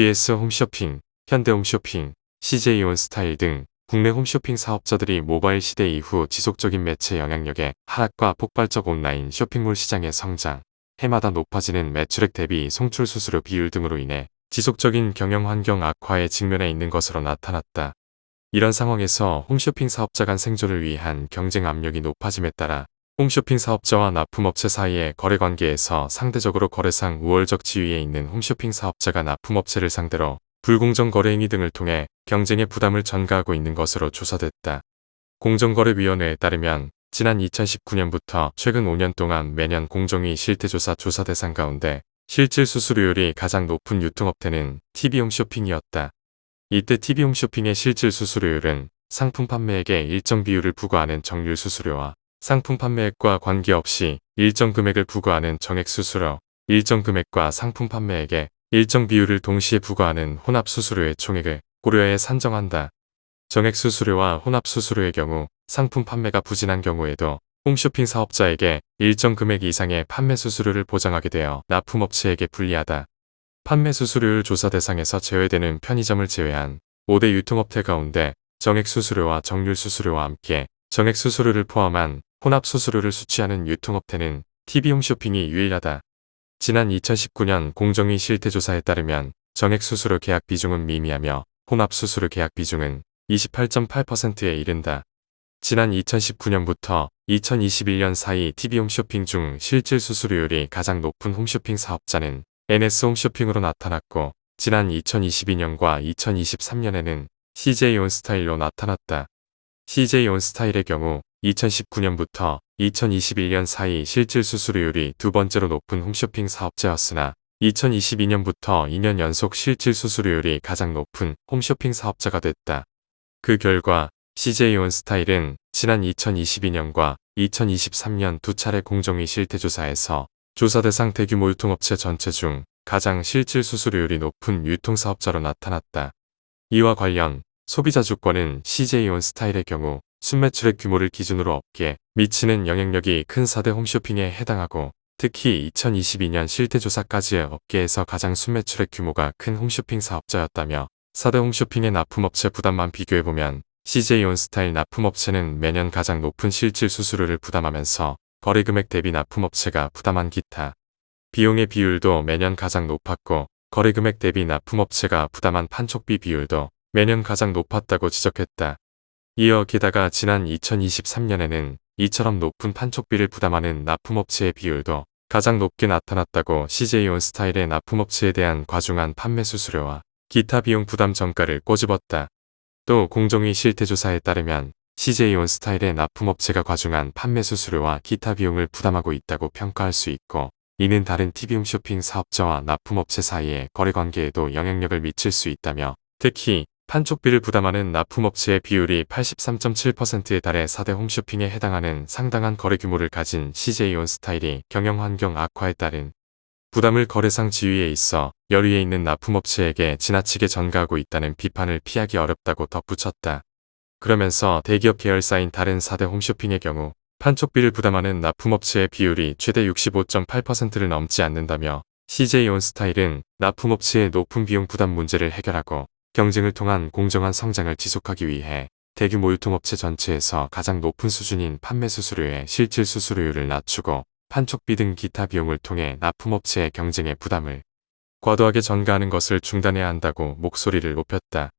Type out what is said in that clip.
GS 홈쇼핑, 현대홈쇼핑, CJ온스타일 등 국내 홈쇼핑 사업자들이 모바일 시대 이후 지속적인 매체 영향력의 하락과 폭발적 온라인 쇼핑몰 시장의 성장, 해마다 높아지는 매출액 대비 송출 수수료 비율 등으로 인해 지속적인 경영 환경 악화에 직면해 있는 것으로 나타났다. 이런 상황에서 홈쇼핑 사업자 간 생존을 위한 경쟁 압력이 높아짐에 따라 홈쇼핑 사업자와 납품업체 사이의 거래관계에서 상대적으로 거래상 우월적 지위에 있는 홈쇼핑 사업자가 납품업체를 상대로 불공정 거래 행위 등을 통해 경쟁의 부담을 전가하고 있는 것으로 조사됐다. 공정거래위원회에 따르면 지난 2019년부터 최근 5년 동안 매년 공정위 실태조사 조사 대상 가운데 실질 수수료율이 가장 높은 유통업체는 TV홈쇼핑이었다. 이때 TV홈쇼핑의 실질 수수료율은 상품 판매액에 일정 비율을 부과하는 정률 수수료와 상품 판매액과 관계없이 일정 금액을 부과하는 정액 수수료, 일정 금액과 상품 판매액에 일정 비율을 동시에 부과하는 혼합 수수료의 총액을 고려해 산정한다. 정액 수수료와 혼합 수수료의 경우 상품 판매가 부진한 경우에도 홈쇼핑 사업자에게 일정 금액 이상의 판매 수수료를 보장하게 되어 납품업체에게 불리하다. 판매 수수료율 조사 대상에서 제외되는 편의점을 제외한 5대 유통업체 가운데 정액 수수료와 정률 수수료와 함께 정액 수수료를 포함한 혼합 수수료를 수취하는 유통업체는 TV홈쇼핑이 유일하다. 지난 2019년 공정위 실태조사에 따르면 정액 수수료 계약 비중은 미미하며 혼합 수수료 계약 비중은 28.8%에 이른다. 지난 2019년부터 2021년 사이 TV홈쇼핑 중 실질 수수료율이 가장 높은 홈쇼핑 사업자는 NS홈쇼핑으로 나타났고 지난 2022년과 2023년에는 CJ온스타일로 나타났다. CJ온스타일의 경우 2019년부터 2021년 사이 실질 수수료율이 두 번째로 높은 홈쇼핑 사업자였으나 2022년부터 2년 연속 실질 수수료율이 가장 높은 홈쇼핑 사업자가 됐다. 그 결과 CJ온스타일은 지난 2022년과 2023년 두 차례 공정위 실태조사에서 조사 대상 대규모 유통업체 전체 중 가장 실질 수수료율이 높은 유통사업자로 나타났다. 이와 관련 소비자주권은 CJ온스타일의 경우 순매출액 규모를 기준으로 업계에 미치는 영향력이 큰 4대 홈쇼핑에 해당하고 특히 2022년 실태조사까지의 업계에서 가장 순매출액 규모가 큰 홈쇼핑 사업자였다며 4대 홈쇼핑의 납품업체 부담만 비교해보면 CJ온스타일 납품업체는 매년 가장 높은 실질 수수료를 부담하면서 거래금액 대비 납품업체가 부담한 기타 비용의 비율도 매년 가장 높았고 거래금액 대비 납품업체가 부담한 판촉비 비율도 매년 가장 높았다고 지적했다. 이어 게다가 지난 2023년에는 이처럼 높은 판촉비를 부담하는 납품업체의 비율도 가장 높게 나타났다고 CJ온스타일의 납품업체에 대한 과중한 판매 수수료와 기타 비용 부담 전가를 꼬집었다. 또 공정위 실태조사에 따르면 CJ온스타일의 납품업체가 과중한 판매 수수료와 기타 비용을 부담하고 있다고 평가할 수 있고 이는 다른 TV홈쇼핑 사업자와 납품업체 사이의 거래관계에도 영향력을 미칠 수 있다며 특히 판촉비를 부담하는 납품업체의 비율이 83.7%에 달해 4대 홈쇼핑에 해당하는 상당한 거래 규모를 가진 CJ온스타일이 경영환경 악화에 따른 부담을 거래상 지위에 있어 여리에 있는 납품업체에게 지나치게 전가하고 있다는 비판을 피하기 어렵다고 덧붙였다. 그러면서 대기업 계열사인 다른 4대 홈쇼핑의 경우 판촉비를 부담하는 납품업체의 비율이 최대 65.8%를 넘지 않는다며 CJ온스타일은 납품업체의 높은 비용 부담 문제를 해결하고 경쟁을 통한 공정한 성장을 지속하기 위해 대규모 유통업체 전체에서 가장 높은 수준인 판매 수수료의 실질 수수료율을 낮추고 판촉비 등 기타 비용을 통해 납품업체의 경쟁의 부담을 과도하게 전가하는 것을 중단해야 한다고 목소리를 높였다.